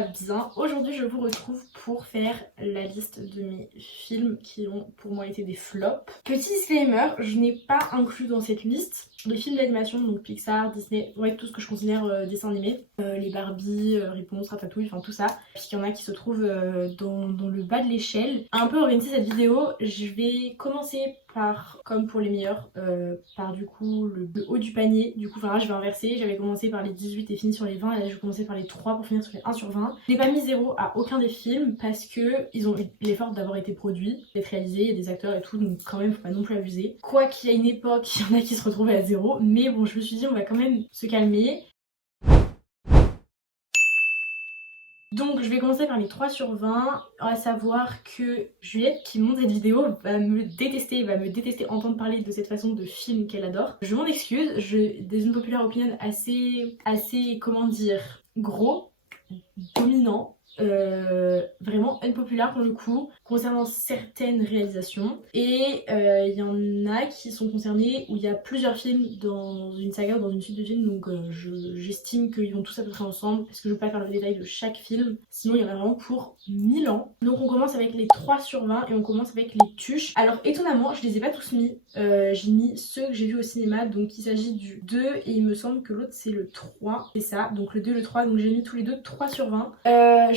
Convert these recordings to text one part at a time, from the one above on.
va bien. Aujourd'hui je vous retrouve pour faire la liste de mes films qui ont pour moi été des flops. Petit disclaimer, je n'ai pas inclus dans cette liste les films d'animation, donc Pixar, Disney, ouais, tout ce que je considère dessins animés. Les Barbie, Réponse, Ratatouille, enfin tout ça. Puisqu'il y en a qui se trouvent dans le bas de l'échelle. Un peu organiser cette vidéo, je vais commencer par, comme pour les meilleurs, par du coup le haut du panier. Du coup, enfin là je vais inverser, j'avais commencé par les 18 et fini sur les 20, et là je vais commencer par les 3 pour finir sur les 1 sur 20. Je n'ai pas mis 0 à aucun des films parce que ils ont eu l'effort d'avoir été produits, d'être réalisés, il y a des acteurs et tout, donc quand même faut pas non plus abuser. Quoi qu'il y a une époque, il y en a qui se retrouvaient à 0, mais bon, je me suis dit on va quand même se calmer. Donc je vais commencer par les 3 sur 20, à savoir que Juliette qui monte cette vidéo va me détester entendre parler de cette façon de film qu'elle adore. Je m'en excuse, des unpopular opinion assez, comment dire, gros, dominant. Vraiment unpopular pour le coup concernant certaines réalisations, et il y en a qui sont concernés où il y a plusieurs films dans une saga ou dans une suite de films, donc j'estime qu'ils vont tous à peu près ensemble parce que je veux pas faire le détail de chaque film, sinon il y en a vraiment pour 1000 ans. Donc on commence avec les 3 sur 20 et on commence avec les tuches. Alors étonnamment je les ai pas tous mis, j'ai mis ceux que j'ai vus au cinéma, donc il s'agit du 2 et il me semble que l'autre c'est le 3, c'est ça, donc le 2 et le 3, donc j'ai mis tous les deux 3 sur 20.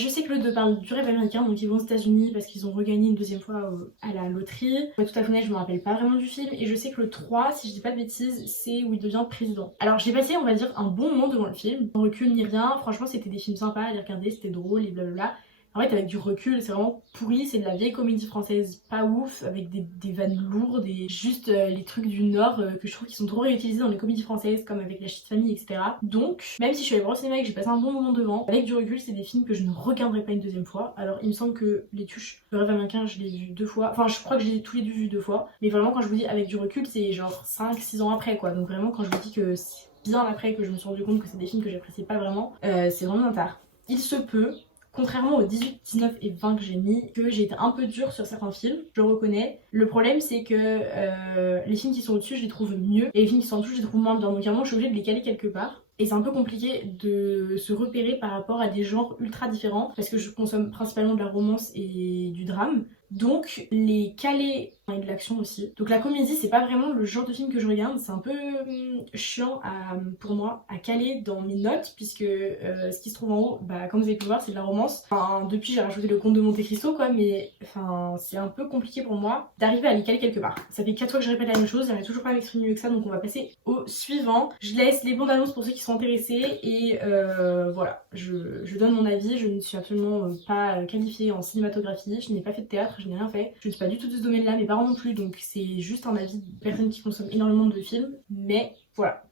Je sais que le 2 parle du rêve américain, donc ils vont aux États-Unis parce qu'ils ont regagné une deuxième fois à la loterie. Pour être tout à fait honnête, je me rappelle pas vraiment du film, et je sais que le 3, si je dis pas de bêtises, c'est où il devient président. Alors j'ai passé, on va dire, un bon moment devant le film, sans recul ni rien. Franchement, c'était des films sympas à les regarder, c'était drôle et blablabla. En fait, avec du recul, c'est vraiment pourri, c'est de la vieille comédie française pas ouf, avec des vannes lourdes et juste les trucs du Nord que je trouve qui sont trop réutilisés dans les comédies françaises, comme avec La Ch'ti Famille, etc. Donc, même si je suis allée voir au cinéma et que j'ai passé un bon moment devant, avec du recul, c'est des films que je ne regarderai pas une deuxième fois. Alors, il me semble que Les Tuches, Le Rêve américain, je l'ai vu 2 fois, enfin, je crois que je les ai tous les deux vus 2 fois, mais vraiment, quand je vous dis avec du recul, c'est genre 5-6 ans après, quoi. Donc, vraiment, quand je vous dis que c'est bien après que je me suis rendu compte que c'est des films que j'appréciais pas vraiment, c'est vraiment tard. Il se peut, contrairement aux 18, 19 et 20 que j'ai mis, que j'ai été un peu dure sur certains films, je le reconnais. Le problème c'est que les films qui sont au-dessus je les trouve mieux, et les films qui sont en dessous je les trouve moins bien, donc à un moment je suis obligée de les caler quelque part. Et c'est un peu compliqué de se repérer par rapport à des genres ultra différents, parce que je consomme principalement de la romance et du drame. Donc les caler, et de l'action aussi. Donc la comédie c'est pas vraiment le genre de film que je regarde, c'est un peu chiant pour moi à caler dans mes notes, puisque ce qui se trouve en haut, bah comme vous avez pu voir, c'est de la romance. Enfin depuis j'ai rajouté le Comte de Monte Cristo quoi, mais enfin c'est un peu compliqué pour moi d'arriver à les caler quelque part. Ça fait 4 fois que je répète la même chose, j'arrive toujours pas à m'exprimer mieux que ça, donc on va passer au suivant. Je laisse les bandes annonces pour ceux qui sont intéressés, et voilà, je donne mon avis. Je ne suis absolument pas qualifiée en cinématographie, je n'ai pas fait de théâtre, je n'ai rien fait, je ne suis pas du tout de ce domaine là, mes parents non plus, donc c'est juste un avis de personne qui consomme énormément de films, mais voilà.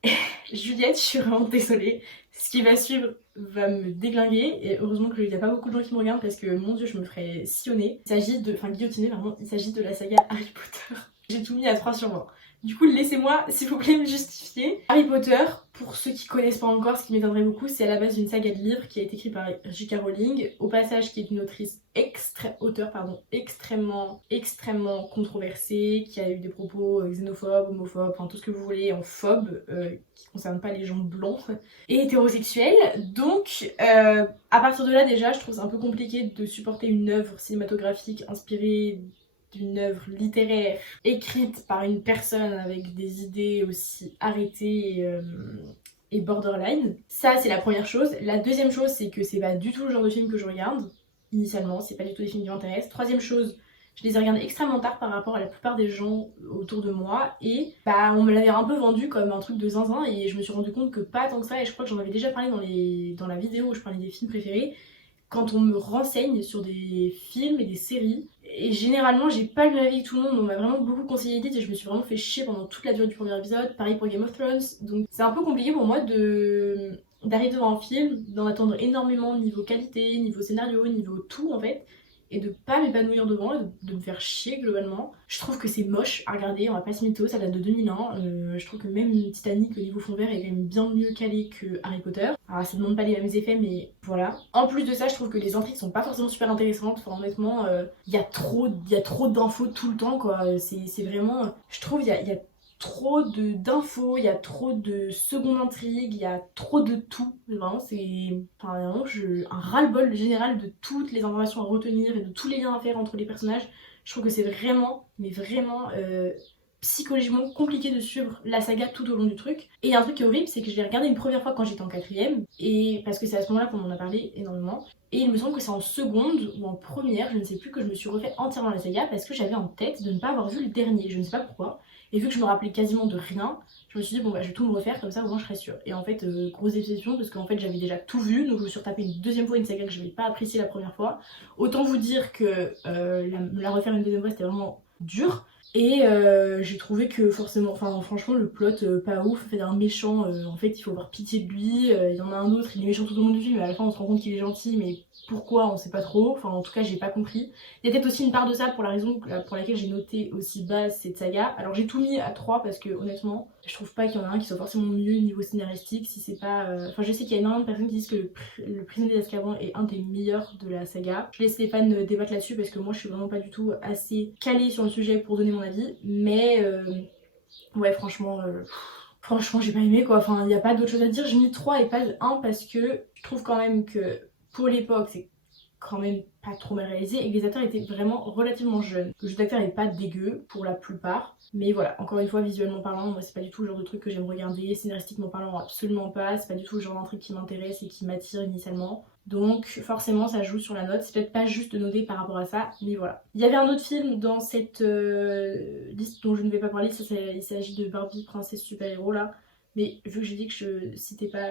Juliette, je suis vraiment désolée, ce qui va suivre va me déglinguer, et heureusement qu'il n'y a pas beaucoup de gens qui me regardent parce que mon dieu je me ferais sillonner. Il s'agit de, enfin guillotiner pardon, il s'agit de la saga Harry Potter. J'ai tout mis à 3 sur 20. Du coup, laissez-moi, s'il vous plaît, me justifier. Harry Potter, pour ceux qui connaissent pas encore, ce qui m'étonnerait beaucoup, c'est à la base d'une saga de livres qui a été écrite par J.K. Rowling, au passage qui est une autrice extrêmement controversée, qui a eu des propos xénophobes, homophobes, enfin tout ce que vous voulez en phobe, qui concerne pas les gens blancs, et hétérosexuels. Donc, à partir de là, déjà, je trouve c'est un peu compliqué de supporter une œuvre cinématographique inspirée d'une œuvre littéraire écrite par une personne avec des idées aussi arrêtées et borderline. Ça c'est la première chose. La deuxième chose c'est que c'est pas du tout le genre de film que je regarde initialement, c'est pas du tout des films qui m'intéressent. Troisième chose, je les ai regardés extrêmement tard par rapport à la plupart des gens autour de moi, et bah on me l'avait un peu vendu comme un truc de zinzin, et je me suis rendu compte que pas tant que ça, et je crois que j'en avais déjà parlé dans la vidéo où je parlais des films préférés. Quand on me renseigne sur des films et des séries, et généralement j'ai pas le même avis que tout le monde, on m'a vraiment beaucoup conseillé Edith et je me suis vraiment fait chier pendant toute la durée du premier épisode, pareil pour Game of Thrones, donc c'est un peu compliqué pour moi d'arriver devant un film, d'en attendre énormément niveau qualité, niveau scénario, niveau tout en fait, et de pas m'épanouir devant et de me faire chier globalement. Je trouve que c'est moche à regarder, on va pas se mytho, ça date de 2001. Je trouve que même Titanic, le niveau fond vert, est quand même bien mieux calé que Harry Potter. Alors ça demande pas les mêmes effets, mais voilà. En plus de ça, je trouve que les intrigues sont pas forcément super intéressantes. Enfin honnêtement, il y a trop d'infos tout le temps quoi. C'est vraiment, je trouve il y a trop d'infos, il y a trop de secondes intrigues, il y a trop de tout. Vraiment, c'est vraiment, un ras-le-bol général de toutes les informations à retenir et de tous les liens à faire entre les personnages. Je trouve que c'est vraiment, mais vraiment psychologiquement compliqué de suivre la saga tout au long du truc. Et il y a un truc qui est horrible, c'est que je l'ai regardé une première fois quand j'étais en quatrième, et parce que c'est à ce moment-là qu'on en a parlé énormément. Et il me semble que c'est en seconde ou en première, je ne sais plus, que je me suis refait entièrement la saga parce que j'avais en tête de ne pas avoir vu le dernier. Je ne sais pas pourquoi. Et vu que je me rappelais quasiment de rien, je me suis dit bon bah je vais tout me refaire comme ça au moins je serai sûre. Et en fait grosse déception parce qu'en fait j'avais déjà tout vu, donc je me suis retapé une deuxième fois une saga que je n'avais pas appréciée la première fois. Autant vous dire que la refaire une deuxième fois c'était vraiment dur. Et j'ai trouvé que forcément, enfin franchement le plot pas ouf, fait un méchant, en fait il faut avoir pitié de lui, il y en a un autre, il est méchant tout au long du film, mais à la fin on se rend compte qu'il est gentil, mais pourquoi on sait pas trop, enfin en tout cas j'ai pas compris. Il y a peut-être aussi une part de ça pour la raison pour laquelle j'ai noté aussi bas cette saga. Alors j'ai tout mis à 3 parce que honnêtement je trouve pas qu'il y en a un qui soit forcément mieux niveau scénaristique si c'est pas... Enfin je sais qu'il y a énormément de personnes qui disent que le Prisonnier d'Azkaban est un des meilleurs de la saga. Je laisse les fans débattre là-dessus parce que moi je suis vraiment pas du tout assez calée sur le sujet pour donner mon avis, mais ouais franchement j'ai pas aimé quoi, enfin il n'y a pas d'autre chose à dire. J'ai mis 3 et pas 1 parce que je trouve quand même que pour l'époque c'est quand même pas trop mal réalisé et que les acteurs étaient vraiment relativement jeunes. Le jeu d'acteur est pas dégueu pour la plupart, mais voilà, encore une fois visuellement parlant, moi c'est pas du tout le genre de truc que j'aime regarder, scénaristiquement parlant absolument pas, c'est pas du tout le genre d'intrigue qui m'intéresse et qui m'attire initialement. Donc forcément ça joue sur la note, c'est peut-être pas juste de noter par rapport à ça, mais voilà. Il y avait un autre film dans cette liste dont je ne vais pas parler, il s'agit de Barbie, princesse super-héros là. Mais vu que j'ai dit que je citais pas,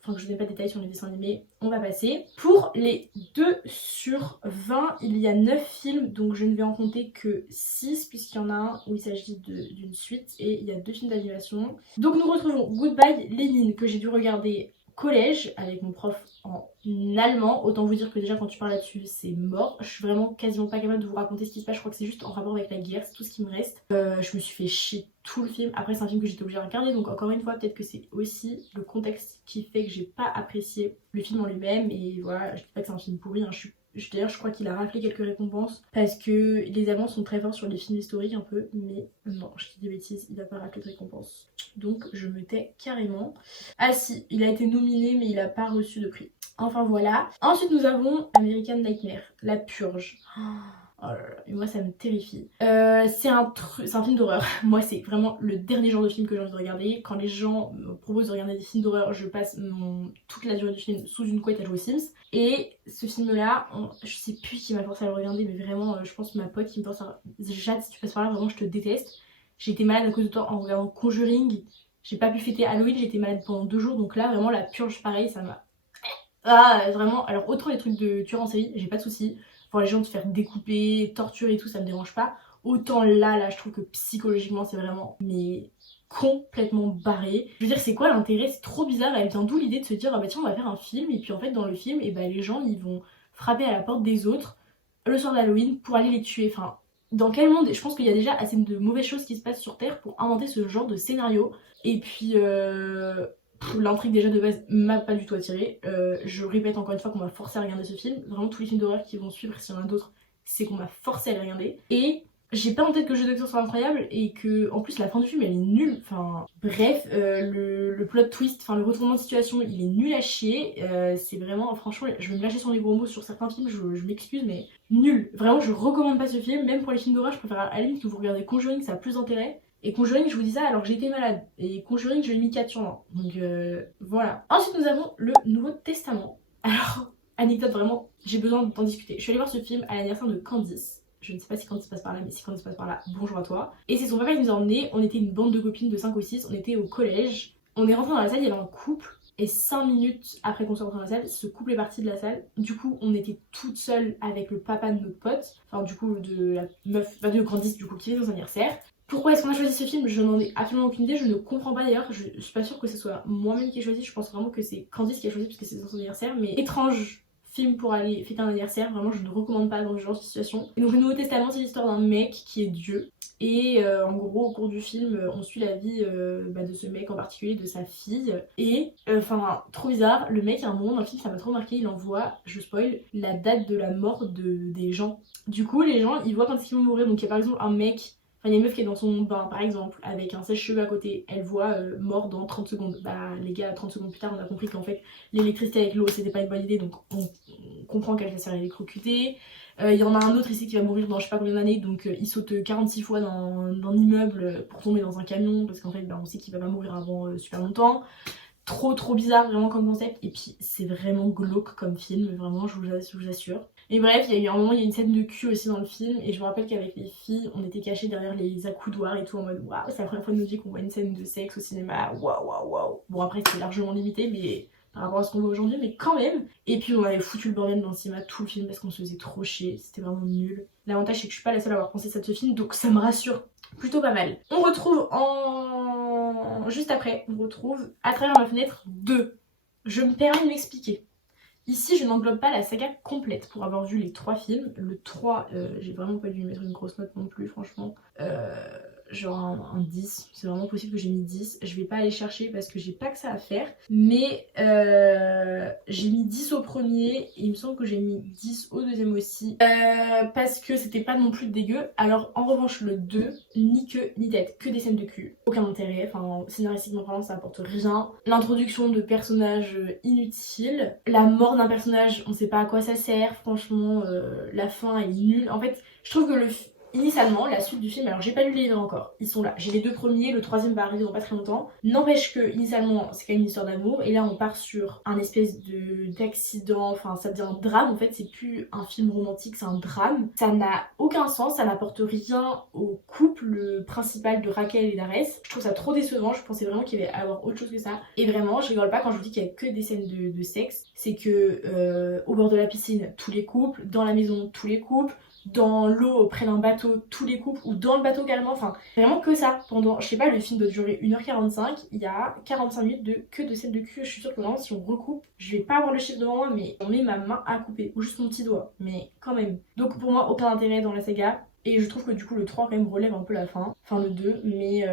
enfin que je donnais pas de détails sur les dessins animés, on va passer. Pour les 2 sur 20, il y a 9 films, donc je ne vais en compter que 6, puisqu'il y en a un où il s'agit d'une suite, et il y a 2 films d'animation. Donc nous retrouvons Goodbye Lénine, que j'ai dû regarder collège avec mon prof en allemand. Autant vous dire que déjà quand tu parles là-dessus c'est mort. Je suis vraiment quasiment pas capable de vous raconter ce qui se passe. Je crois que c'est juste en rapport avec la guerre, c'est tout ce qui me reste. Je me suis fait chier tout le film. Après c'est un film que j'étais obligée de regarder, donc encore une fois peut-être que c'est aussi le contexte qui fait que j'ai pas apprécié le film en lui-même. Et voilà, je dis pas que c'est un film pourri, hein. D'ailleurs, je crois qu'il a raflé quelques récompenses parce que les Allemands sont très forts sur les films historiques un peu, mais non, je dis des bêtises, il a pas raflé de récompenses. Donc je me tais carrément. Ah si, il a été nominé mais il a pas reçu de prix. Enfin voilà. Ensuite nous avons American Nightmare, La Purge. Oh là là, et moi ça me terrifie. C'est un film d'horreur. Moi c'est vraiment le dernier genre de film que j'ai envie de regarder. Quand les gens me proposent de regarder des films d'horreur, je passe toute la durée du film sous une couette à jouer aux Sims. Et ce film là, je sais plus qui m'a forcé à le regarder, mais vraiment je pense que ma pote qui me force à... Jade, si tu passes par là, vraiment je te déteste. J'ai été malade à cause de toi en regardant Conjuring. J'ai pas pu fêter Halloween, j'étais malade pendant 2 jours, donc là vraiment La Purge pareil, ça m'a... Ah vraiment, alors autant les trucs de tueur en série, j'ai pas de soucis. Pour les gens de se faire découper, torturer et tout, ça me dérange pas. Autant là, je trouve que psychologiquement, c'est vraiment mais complètement barré. Je veux dire, c'est quoi l'intérêt? C'est trop bizarre. Elle vient d'où l'idée de se dire, ah bah tiens, on va faire un film, et puis en fait, dans le film, et bah les gens, ils vont frapper à la porte des autres le soir d'Halloween pour aller les tuer. Enfin, dans quel monde? Je pense qu'il y a déjà assez de mauvaises choses qui se passent sur Terre pour inventer ce genre de scénario. Et puis, l'intrigue déjà de base m'a pas du tout attirée. Je répète encore une fois qu'on m'a forcé à regarder ce film. Vraiment tous les films d'horreur qui vont suivre, s'il y en a d'autres, c'est qu'on m'a forcé à les regarder. Et j'ai pas en tête que le jeu d'acteur soit incroyable et que en plus la fin du film elle est nulle. Enfin bref, le plot twist, enfin le retournement de situation, il est nul à chier. C'est vraiment, franchement, je vais me lâcher sur les gros mots sur certains films, je m'excuse mais nul. Vraiment je recommande pas ce film, même pour les films d'horreur je préfère à la limite que vous regardez Conjuring, ça a plus d'intérêt. Et Conjuring, je vous dis ça alors que j'étais malade. Et Conjuring, je l'ai mis 4 sur 20. Donc voilà. Ensuite, nous avons le Nouveau Testament. Alors, anecdote vraiment, j'ai besoin d'en discuter. Je suis allée voir ce film à l'anniversaire de Candice. Je ne sais pas si Candice passe par là, mais si Candice passe par là, bonjour à toi. Et c'est son papa qui nous a emmenés. On était une bande de copines de 5 ou 6. On était au collège. On est rentré dans la salle, il y avait un couple. Et 5 minutes après qu'on soit rentré dans la salle, ce couple est parti de la salle. Du coup, on était toutes seules avec le papa de notre pote. Enfin, du coup, de la meuf, enfin, de Candice, du coup, qui est son anniversaire. Pourquoi est-ce qu'on a choisi ce film? Je n'en ai absolument aucune idée, je ne comprends pas d'ailleurs, je suis pas sûre que ce soit moi-même qui ai choisi, je pense vraiment que c'est Candice qui a choisi parce que c'est son anniversaire, mais étrange film pour aller fêter un anniversaire, vraiment je ne recommande pas dans ce genre de situation. Et donc le Nouveau Testament c'est l'histoire d'un mec qui est Dieu, et en gros au cours du film on suit la vie de ce mec en particulier, de sa fille, et enfin trop bizarre, le mec à un moment dans le film ça m'a trop marqué, il envoie, je spoil, la date de la mort des gens. Du coup les gens ils voient quand est-ce qu'ils vont mourir, donc il y a par exemple un mec Enfin, il y a une meuf qui est dans son bain, par exemple, avec un sèche-cheveux à côté, elle voit mort dans 30 secondes. Bah, les gars, 30 secondes plus tard, on a compris qu'en fait, l'électricité avec l'eau, c'était pas une bonne idée, donc on comprend qu'elle va se faire électrocuter. Il y en a un autre ici qui va mourir dans je sais pas combien d'années, donc il saute 46 fois dans l'immeuble pour tomber dans un camion, parce qu'en fait, bah, on sait qu'il va pas mourir avant super longtemps. Trop bizarre vraiment comme concept, et puis c'est vraiment glauque comme film, vraiment, je vous assure. Et bref, il y a eu un moment, il y a une scène de cul aussi dans le film, et je me rappelle qu'avec les filles, on était cachés derrière les accoudoirs et tout en mode waouh, c'est la première fois de notre vie qu'on voit une scène de sexe au cinéma, waouh. Bon, après, c'est largement limité, mais par rapport à ce qu'on voit aujourd'hui, mais quand même. Et puis, on avait foutu le bordel dans le cinéma tout le film parce qu'on se faisait trop chier, c'était vraiment nul. L'avantage, c'est que je suis pas la seule à avoir pensé ça de ce film, donc ça me rassure plutôt pas mal. On retrouve juste après, on retrouve À travers ma fenêtre 2. Je me permets de m'expliquer. Ici, je n'englobe pas la saga complète pour avoir vu les 3 films. Le 3, j'ai vraiment pas dû mettre une grosse note non plus, franchement. Genre un 10, c'est vraiment possible que j'ai mis 10. Je vais pas aller chercher parce que j'ai pas que ça à faire. Mais j'ai mis 10 au premier et il me semble que j'ai mis 10 au deuxième aussi. Parce que c'était pas non plus dégueu. Alors en revanche, le 2, ni queue ni tête, que des scènes de cul. Aucun intérêt, enfin scénaristiquement parlant, ça apporte rien. L'introduction de personnages inutiles. La mort d'un personnage, on sait pas à quoi ça sert. Franchement, la fin est nulle. En fait, je trouve que initialement, la suite du film, alors j'ai pas lu les livres encore, ils sont là. J'ai les 2 premiers, le 3e va arriver dans pas très longtemps. N'empêche que, initialement, c'est quand même une histoire d'amour, et là on part sur un espèce d'accident, enfin ça devient un drame en fait, c'est plus un film romantique, c'est un drame. Ça n'a aucun sens, ça n'apporte rien au couple principal de Raquel et d'Arès. Je trouve ça trop décevant, je pensais vraiment qu'il y avait à avoir autre chose que ça. Et vraiment, je rigole pas quand je vous dis qu'il y a que des scènes de sexe, c'est que au bord de la piscine, tous les couples, dans la maison, tous les couples, dans l'eau près d'un bateau, tous les couples, ou dans le bateau également, enfin vraiment que ça. Pendant, je sais pas, le film doit durer 1h45, il y a 45 minutes que de scènes de cul. Je suis sûre que vraiment si on recoupe, je vais pas avoir le chiffre devant moi, mais on met ma main à couper, ou juste mon petit doigt, mais quand même. Donc pour moi, aucun intérêt dans la saga. Et je trouve que du coup le 3 quand même relève un peu la fin, enfin le 2, mais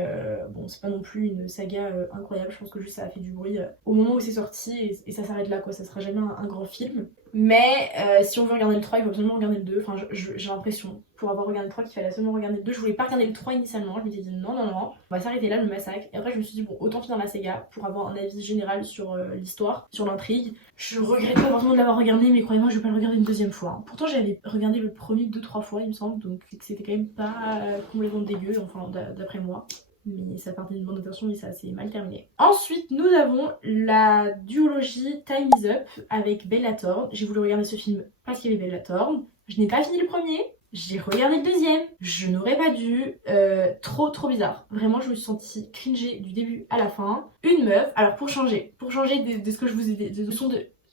bon c'est pas non plus une saga incroyable, je pense que juste ça a fait du bruit au moment où c'est sorti et ça s'arrête là quoi, ça sera jamais un grand film. Mais si on veut regarder le 3, il faut absolument regarder le 2, enfin j'ai l'impression, pour avoir regardé le 3, qu'il fallait absolument regarder le 2. Je voulais pas regarder le 3 initialement, je m'étais dit non, on va s'arrêter là, le massacre. Et après je me suis dit bon, autant finir la saga pour avoir un avis général sur l'histoire, sur l'intrigue. Je regrette pas forcément de l'avoir regardé, mais croyez-moi, je vais pas le regarder une deuxième fois. Hein. Pourtant j'avais regardé le premier 2-3 fois il me semble, donc c'était quand même pas complètement dégueu, enfin d'après moi. Mais ça partait d'une bonne intention, mais ça s'est mal terminé. Ensuite, nous avons la duologie Time is Up avec Bella Thorne. J'ai voulu regarder ce film parce qu'il y avait Bella Thorne. Je n'ai pas fini le premier, j'ai regardé le deuxième. Je n'aurais pas dû. Trop bizarre. Vraiment, je me suis sentie cringée du début à la fin. Une meuf, alors pour changer de ce que je vous ai dit, de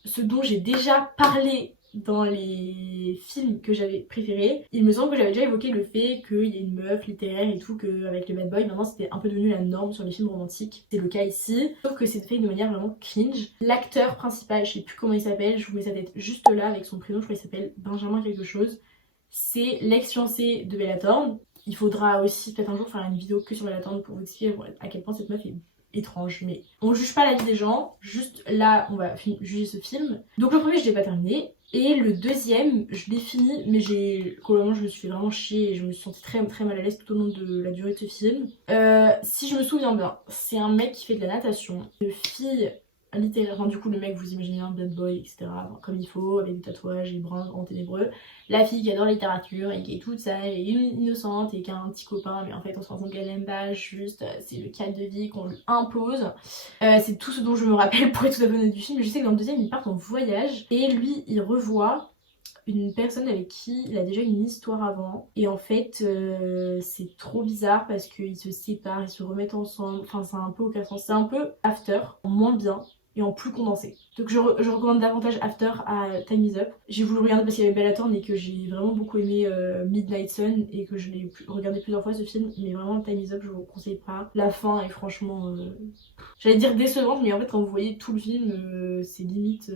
ce dont j'ai déjà parlé dans les films que j'avais préférés, il me semble que j'avais déjà évoqué le fait qu'il y ait une meuf littéraire et tout, qu'avec le bad boy, maintenant c'était un peu devenu la norme sur les films romantiques. C'est le cas ici, sauf que c'est fait de manière vraiment cringe. L'acteur principal, je sais plus comment il s'appelle, je vous mets sa tête juste là avec son prénom, je crois qu'il s'appelle Benjamin quelque chose. C'est l'ex-fiancé de Bella Thorne. Il faudra aussi peut-être un jour faire une vidéo que sur Bella Thorne pour vous expliquer à quel point cette meuf est étrange, mais on juge pas la vie des gens, juste là on va juger ce film. Donc le premier je l'ai pas terminé, et le deuxième je l'ai fini, mais globalement je me suis fait vraiment chier et je me suis sentie très mal à l'aise tout au long de la durée de ce film. Si je me souviens bien, c'est un mec qui fait de la natation, une fille littéraire, enfin du coup le mec vous imaginez un bad boy etc, comme il faut, avec des tatouages et brun, grand ténébreux. La fille qui adore la littérature et qui est toute sage et innocente et qui a un petit copain, mais en fait on se rend compte qu'elle aime pas, juste c'est le cadre de vie qu'on lui impose. C'est tout ce dont je me rappelle pour être tout à fait honnête du film. Je sais que dans le deuxième ils partent en voyage et lui il revoit une personne avec qui il a déjà une histoire avant, et en fait c'est trop bizarre parce qu'ils se séparent, ils se remettent ensemble, enfin c'est un peu aucun sens, c'est un peu After en moins bien et en plus condensé. Donc je recommande davantage After à Time is Up. J'ai voulu regarder parce qu'il y avait Bella Thorne et que j'ai vraiment beaucoup aimé Midnight Sun et que je l'ai regardé plusieurs fois ce film, mais vraiment Time is Up je vous conseille pas. La fin est franchement j'allais dire décevante, mais en fait quand vous voyez tout le film c'est limite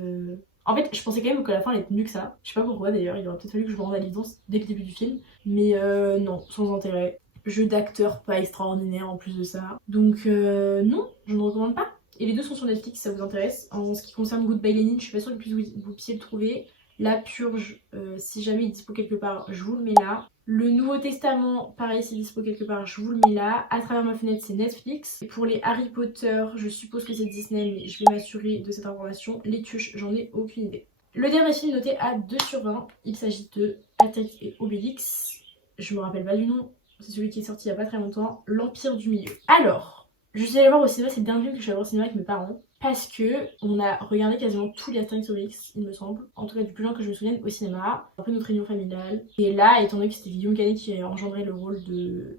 en fait, je pensais quand même que la fin allait être mieux que ça. Je sais pas pourquoi d'ailleurs, il aurait peut-être fallu que je me rende à l'évidence dès le début du film. Mais non, sans intérêt. Jeu d'acteur pas extraordinaire en plus de ça. Donc non, je ne recommande pas. Et les deux sont sur Netflix si ça vous intéresse. En ce qui concerne Goodbye Lenin, je suis pas sûre que vous puissiez le trouver. La Purge, si jamais il est dispo quelque part, je vous le mets là. Le Nouveau Testament, pareil, c'est dispo quelque part, je vous le mets là. À travers ma fenêtre, c'est Netflix. Et pour les Harry Potter, je suppose que c'est Disney, mais je vais m'assurer de cette information. Les Tuches, j'en ai aucune idée. Le dernier film noté à 2 sur 20, il s'agit de Astérix et Obélix. Je me rappelle pas du nom, c'est celui qui est sorti il y a pas très longtemps, L'Empire du Milieu. Alors, je suis allée voir au cinéma, c'est le dernier film que je suis allée voir au cinéma avec mes parents. Parce que on a regardé quasiment tous les Astérix Obélix, il me semble. En tout cas, du plus loin que je me souvienne, au cinéma. Après notre réunion familiale. Et là, étant donné que c'était Guillaume Canet qui a engendré le rôle de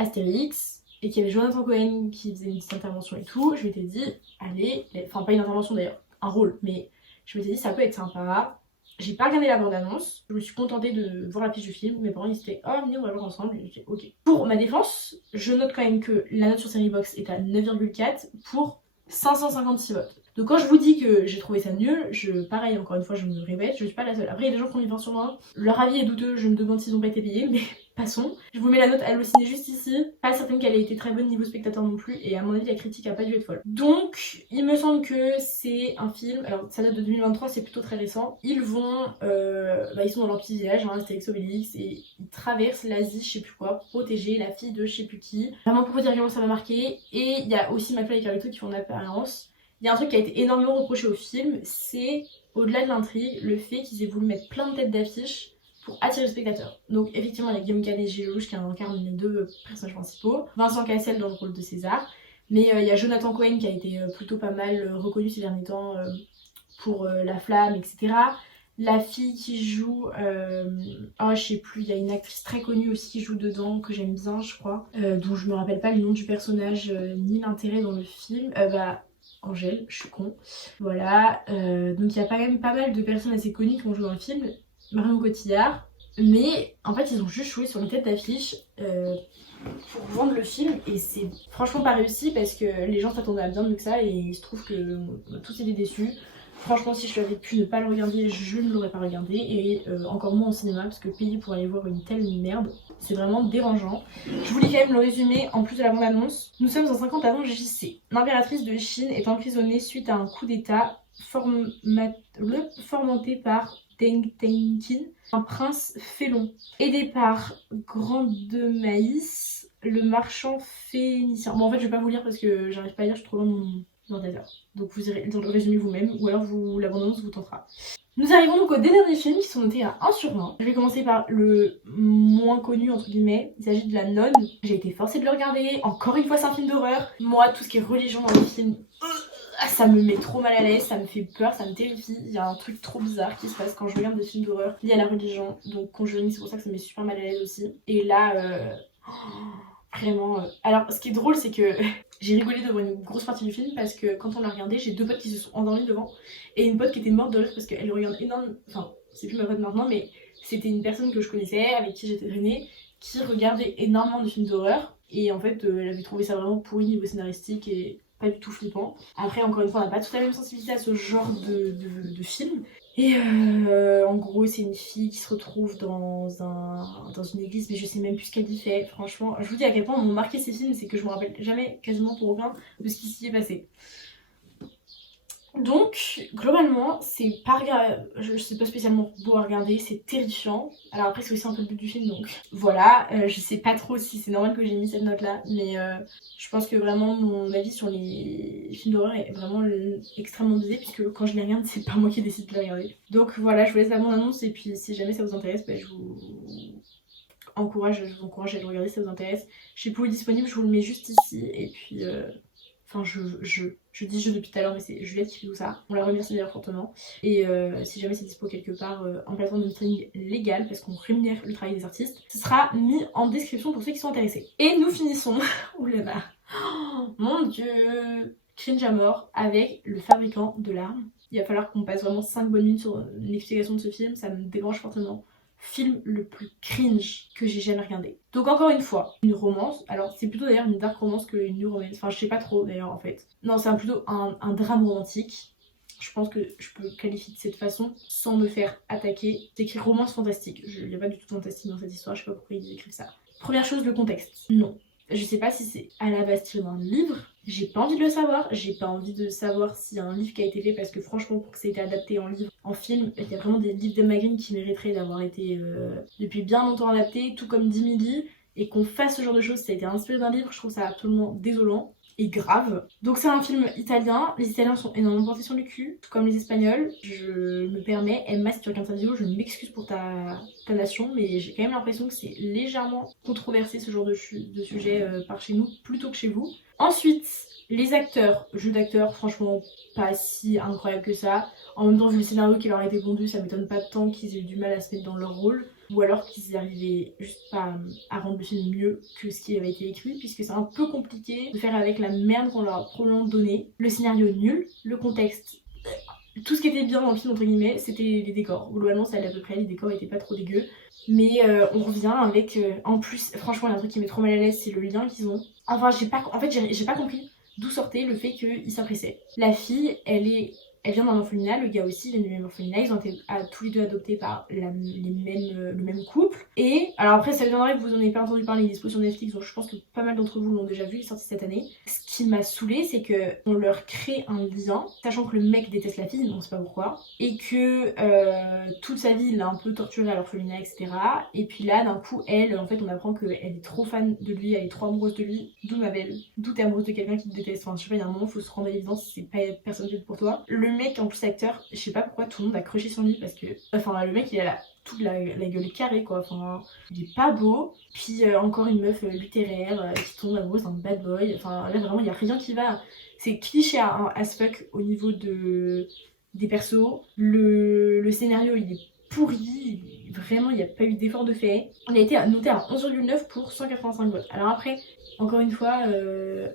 Astérix, et qu'il y avait Jonathan Cohen qui faisait une petite intervention et tout, je m'étais dit, allez, enfin pas une intervention d'ailleurs, un rôle, mais je m'étais dit ça peut être sympa. J'ai pas regardé la bande-annonce, je me suis contentée de voir la fiche du film. Mes parents ils étaient oh venez on va le voir ensemble, et j'ai dit ok. Pour ma défense, je note quand même que la note sur Seriebox est à 9,4 pour 556 votes. Donc quand je vous dis que j'ai trouvé ça nul, pareil, encore une fois, je me répète, je suis pas la seule. Après, il y a des gens qui ont mis 20 sur 20, leur avis est douteux, je me demande s'ils ont pas été payés, mais passons. Je vous mets la note Allociné juste ici, pas certaine qu'elle ait été très bonne niveau spectateur non plus, et à mon avis, la critique a pas dû être folle. Donc, il me semble que c'est un film, alors ça date de 2023, c'est plutôt très récent. Ils sont dans leur petit village, hein, Astérix Obélix, et ils traversent l'Asie, je sais plus quoi, pour protéger la fille de je sais plus qui. Vraiment pour vous dire comment ça m'a marqué, et il y a aussi McFly et Carlito qui font une apparence. Il y a un truc qui a été énormément reproché au film, c'est, au-delà de l'intrigue, le fait qu'ils aient voulu mettre plein de têtes d'affiches pour attirer le spectateur. Donc effectivement, il y a Guillaume Canet et Gilles Lelouch qui incarnent les deux personnages principaux, Vincent Cassel dans le rôle de César, mais il y a Jonathan Cohen qui a été plutôt pas mal reconnu ces derniers temps pour La Flamme, etc. La fille qui joue, je sais plus, il y a une actrice très connue aussi qui joue dedans, que j'aime bien je crois, dont je me rappelle pas le nom du personnage ni l'intérêt dans le film, Angèle, je suis con. Voilà, donc il y a quand même pas mal de personnes assez connues qui ont joué dans le film. Marion Cotillard, mais en fait ils ont juste joué sur une tête d'affiche pour vendre le film et c'est franchement pas réussi parce que les gens s'attendaient à bien mieux que ça et il se trouve que on a tous été déçus. Franchement, si je l'avais pu ne pas le regarder, je ne l'aurais pas regardé et encore moins au cinéma parce que payer pour aller voir une telle merde, c'est vraiment dérangeant. Je vous lis quand même le résumé en plus de la bande-annonce. Nous sommes en 50 avant JC. L'impératrice de Chine est emprisonnée suite à un coup d'état fomenté par Deng Tenkin, un prince félon. Aidé par Grand de Maïs, le marchand phénicien. Bon, en fait, je vais pas vous lire parce que j'arrive pas à lire, je suis trop loin de mon ordinateur. Donc vous irez dans le résumé vous-même ou alors la bande-annonce vous tentera. Nous arrivons donc aux derniers films qui sont notés à 1 sur 20. Je vais commencer par le moins connu entre guillemets. Il s'agit de La Nonne. J'ai été forcée de le regarder. Encore une fois, c'est un film d'horreur. Moi, tout ce qui est religion dans les films, ça me met trop mal à l'aise, ça me fait peur, ça me terrifie. Il y a un truc trop bizarre qui se passe quand je regarde des films d'horreur liés à la religion. Donc Conjuring, c'est pour ça que ça me met super mal à l'aise aussi. Et là, vraiment. Alors, ce qui est drôle, c'est que j'ai rigolé devant une grosse partie du film parce que quand on l'a regardé, j'ai 2 potes qui se sont endormis devant et une pote qui était morte de rire parce qu'elle le regarde énormément. Enfin, c'est plus ma pote maintenant, mais c'était une personne que je connaissais, avec qui j'étais traînée, qui regardait énormément de films d'horreur et en fait, elle avait trouvé ça vraiment pourri niveau scénaristique et pas du tout flippant. Après, encore une fois, on n'a pas toute la même sensibilité à ce genre de film. Et en gros, c'est une fille qui se retrouve dans une église, mais je sais même plus ce qu'elle y fait. Franchement, je vous dis à quel point m'ont marqué ces films, c'est que je me rappelle jamais quasiment pour aucun de ce qui s'y est passé. Donc, globalement, c'est pas spécialement beau à regarder, c'est terrifiant. Alors après, c'est aussi un peu le but du film, donc voilà. Je sais pas trop si c'est normal que j'ai mis cette note-là, mais je pense que vraiment mon avis sur les films d'horreur est vraiment extrêmement biaisé, puisque quand je les regarde, c'est pas moi qui décide de les regarder. Donc voilà, je vous laisse la bande-annonce, et puis si jamais ça vous intéresse, je vous encourage à le regarder si ça vous intéresse. Je sais pas où il est disponible, je vous le mets juste ici, et puis... Enfin, je dis je depuis tout à l'heure, mais c'est Juliette qui fait tout ça. On la remercie d'ailleurs fortement. Et si jamais c'est dispo quelque part en plateforme de streaming légale, parce qu'on rémunère le travail des artistes, ce sera mis en description pour ceux qui sont intéressés. Et nous finissons, oulala, oh, mon dieu, cringe à mort avec Le Fabricant de larmes. Il va falloir qu'on passe vraiment 5 bonnes minutes sur l'explication de ce film, ça me dérange fortement. Film le plus cringe que j'ai jamais regardé. Donc encore une fois, une romance. Alors c'est plutôt d'ailleurs une dark romance qu'une new romance. Enfin je sais pas trop d'ailleurs en fait. Non c'est plutôt un drame romantique. Je pense que je peux qualifier de cette façon sans me faire attaquer. C'est écrit romance fantastique. Il n'y a pas du tout de fantastique dans cette histoire, je sais pas pourquoi ils écrivent ça. Première chose, le contexte. Non. Je sais pas si c'est à la base tiré d'un livre. J'ai pas envie de le savoir. J'ai pas envie de savoir s'il y a un livre qui a été fait parce que franchement, pour que ça ait été adapté en livre, en film, il y a vraiment des livres d'Emma Green qui mériteraient d'avoir été depuis bien longtemps adaptés, tout comme 10 000 et qu'on fasse ce genre de choses, ça a été inspiré d'un livre, je trouve ça absolument désolant et grave. Donc c'est un film italien, les Italiens sont énormément portés sur le cul, tout comme les Espagnols. Je me permets, Emma, si tu regardes ta vidéo, je m'excuse pour ta nation, mais j'ai quand même l'impression que c'est légèrement controversé ce genre de sujet par chez nous, plutôt que chez vous. Ensuite, les acteurs, jeu d'acteurs, franchement pas si incroyable que ça. En même temps, vu le scénario qui leur a été pondu, ça m'étonne pas tant qu'ils aient eu du mal à se mettre dans leur rôle. Ou alors qu'ils arrivaient juste pas à rendre le film mieux que ce qui avait été écrit, puisque c'est un peu compliqué de faire avec la merde qu'on leur a probablement donnée. Le scénario nul, le contexte, tout ce qui était bien dans le film entre guillemets, c'était les décors. Globalement ça allait à peu près, les décors étaient pas trop dégueux. Mais on revient avec, en plus, franchement il y a un truc qui met trop mal à l'aise, c'est le lien qu'ils ont. Enfin j'ai pas compris d'où sortait le fait qu'ils s'appréciaient. La fille, elle vient d'un orphelinat, le gars aussi vient du même orphelinat, ils ont été tous les deux adoptés par le même couple. Et alors après, ça viendrait que vous en avez pas entendu parler, il est dispo sur Netflix, donc je pense que pas mal d'entre vous l'ont déjà vu, il est sorti cette année. Ce qui m'a saoulée, c'est qu'on leur crée un lien, sachant que le mec déteste la fille, on sait pas pourquoi, et que toute sa vie il l'a un peu torturée à l'orphelinat, etc. Et puis là, d'un coup, elle, en fait, on apprend qu'elle est trop fan de lui, elle est trop amoureuse de lui, d'où ma belle, d'où t'es amoureuse de quelqu'un qui te déteste. Enfin, je sais pas, il y a un moment, faut se rendre à l'évidence, c'est pas personne fait pour toi. Le mec, en plus acteur, je sais pas pourquoi tout le monde a crushé sur lui parce que, enfin, le mec il a toute la gueule carrée quoi, enfin, il est pas beau. Puis encore une meuf littéraire qui tombe amoureuse d'un bad boy, enfin là vraiment il y a rien qui va. C'est cliché as fuck au niveau des persos. Le scénario il est pourri, vraiment il n'y a pas eu d'effort de fait. On a été noté à 11,9 pour 185 votes. Alors après, encore une fois,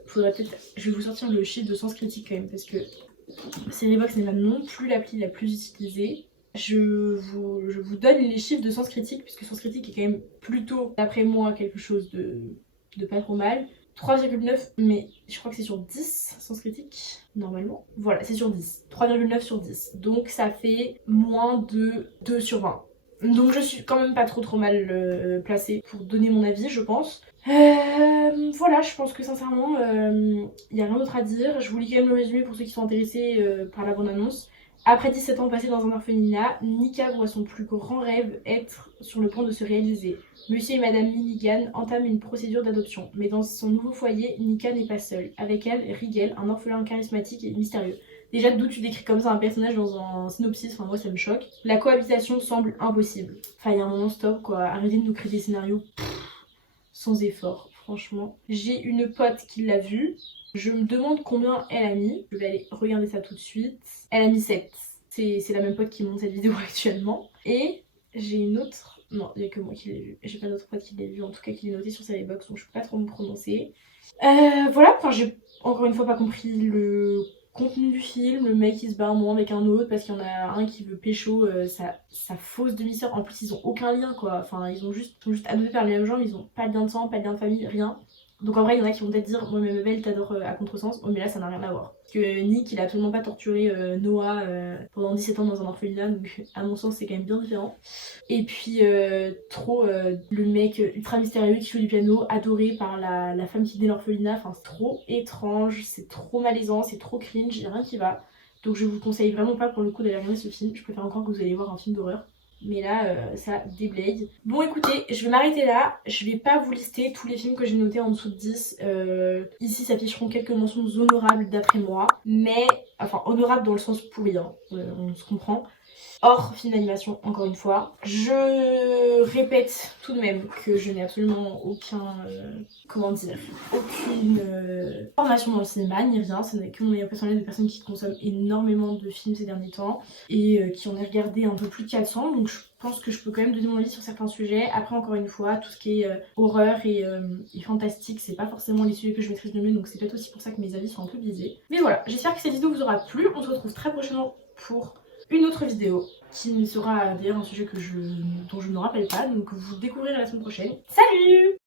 faudrait peut-être, je vais vous sortir le chiffre de Sens Critique quand même parce que Seriebox n'est pas non plus l'appli la plus utilisée. Je vous donne les chiffres de Sens Critique, puisque Sens Critique est quand même plutôt, d'après moi, quelque chose de pas trop mal. 3,9, mais je crois que c'est sur 10, Sens Critique, normalement. Voilà, c'est sur 10. 3,9 sur 10. Donc ça fait moins de 2 sur 20. Donc je suis quand même pas trop mal placée pour donner mon avis, je pense. Voilà, je pense que sincèrement, il n'y a rien d'autre à dire. Je vous lis quand même le résumé pour ceux qui sont intéressés par la bande-annonce. Après 17 ans passés dans un orphelinat, Nika voit son plus grand rêve être sur le point de se réaliser. Monsieur et Madame Milligan entament une procédure d'adoption, mais dans son nouveau foyer, Nika n'est pas seule. Avec elle, Rigel, un orphelin charismatique et mystérieux. Déjà, d'où tu décris comme ça un personnage dans un synopsis, enfin moi ça me choque. La cohabitation semble impossible. Enfin, il y a un moment stop quoi, arrêtez de nous créer des scénarios sans effort, franchement. J'ai une pote qui l'a vu. Je me demande combien elle a mis. Je vais aller regarder ça tout de suite. Elle a mis 7. C'est la même pote qui monte cette vidéo actuellement. Et j'ai une autre... Non, il n'y a que moi qui l'ai vu. J'ai pas d'autre pote qui l'ait vu, en tout cas qui l'ait noté sur sa box, donc je peux pas trop me prononcer. Voilà, enfin j'ai encore une fois pas compris le contenu du film. Le mec il se bat un moment avec un autre parce qu'il y en a un qui veut pécho sa fausse demi-sœur. En plus ils ont aucun lien quoi, enfin ils sont juste adoptés par les mêmes gens, mais ils ont pas de lien de sang, pas de lien de famille, rien. Donc en vrai, il y en a qui vont peut-être dire moi, ma belle t'adore à contresens. Oh, mais là, ça n'a rien à voir. Parce que Nick, il a absolument pas torturé Noah pendant 17 ans dans un orphelinat. Donc, à mon sens, c'est quand même bien différent. Et puis, le mec ultra mystérieux qui joue du piano, adoré par la femme qui naît l'orphelinat. Enfin, c'est trop étrange, c'est trop malaisant, c'est trop cringe, il y a rien qui va. Donc, je vous conseille vraiment pas pour le coup d'aller regarder ce film. Je préfère encore que vous allez voir un film d'horreur. Mais là, ça déblaye. Bon écoutez, je vais m'arrêter là. Je vais pas vous lister tous les films que j'ai notés en dessous de 10. Ici s'afficheront quelques mentions honorables d'après moi. Mais, enfin honorables dans le sens pourri, hein. On se comprend. Hors film d'animation, encore une fois. Je répète tout de même que je n'ai absolument aucune formation dans le cinéma, ni rien. Ce n'est que mon meilleur personnel de personnes qui consomment énormément de films ces derniers temps et qui en ont regardé un peu plus de 400. Donc je pense que je peux quand même donner mon avis sur certains sujets. Après, encore une fois, tout ce qui est horreur et fantastique, c'est pas forcément les sujets que je maîtrise le mieux. Donc c'est peut-être aussi pour ça que mes avis sont un peu biaisés. Mais voilà, j'espère que cette vidéo vous aura plu. On se retrouve très prochainement pour une autre vidéo qui sera d'ailleurs un sujet dont je ne me rappelle pas, donc vous découvrirez la semaine prochaine. Salut!